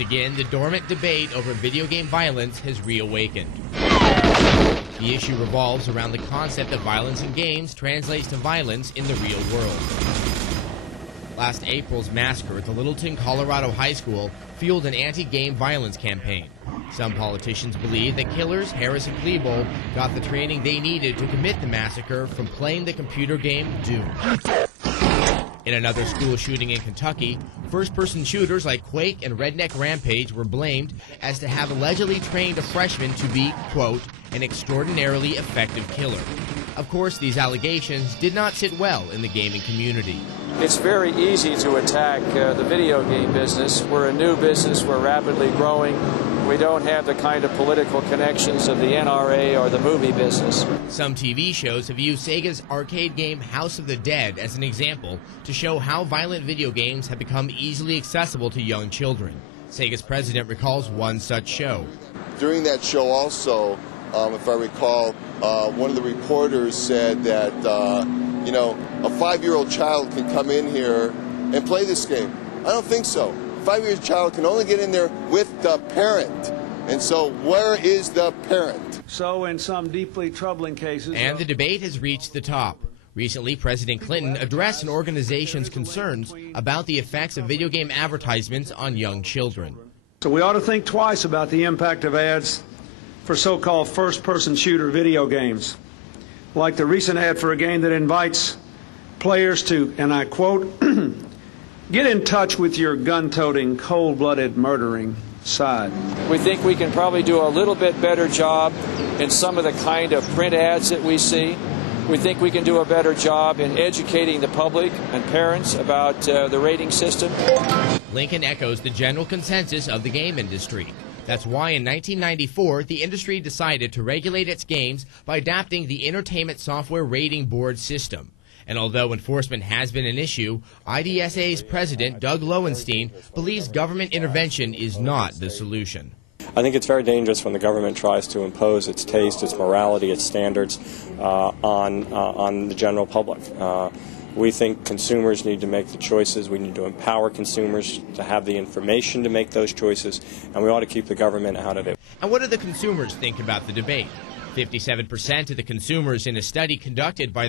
Once again, the dormant debate over video game violence has reawakened. The issue revolves around the concept that violence in games translates to violence in the real world. Last April's massacre at the Littleton, Colorado high school fueled an anti-game violence campaign. Some politicians believe that killers Harris and Klebold got the training they needed to commit the massacre from playing the computer game Doom. In another school shooting in Kentucky, first-person shooters like Quake and Redneck Rampage were blamed as to have allegedly trained a freshman to be, quote, an extraordinarily effective killer. Of course, these allegations did not sit well in the gaming community. It's very easy to attack the video game business. We're a new business. We're rapidly growing. We don't have the kind of political connections of the NRA or the movie business. Some TV shows have used Sega's arcade game House of the Dead as an example to show how violent video games have become easily accessible to young children. Sega's president recalls one such show. During that show also, if I recall, one of the reporters said that, you know, a 5-year-old child can come in here and play this game. I don't think so. A 5-year-old child can only get in there with the parent. And so where is the parent? So in some deeply troubling cases... And the debate has reached the top. Recently, President Clinton addressed an organization's concerns about the effects of video game advertisements on young children. So we ought to think twice about the impact of ads for so-called first-person shooter video games, like the recent ad for a game that invites players to, and I quote, get in touch with your gun-toting, cold-blooded murdering side. We think we can probably do a little bit better job in some of the kind of print ads that we see. We think we can do a better job in educating the public and parents about the rating system. Lincoln echoes the general consensus of the game industry. That's why in 1994, the industry decided to regulate its games by adapting the Entertainment Software Rating Board system. And although enforcement has been an issue, IDSA's president, Doug Lowenstein, believes government intervention is not the solution. I think it's very dangerous when the government tries to impose its taste, its morality, its standards on the general public. We think consumers need to make the choices. We need to empower consumers to have the information to make those choices, and we ought to keep the government out of it. And what do the consumers think about the debate? 57% of the consumers in a study conducted by the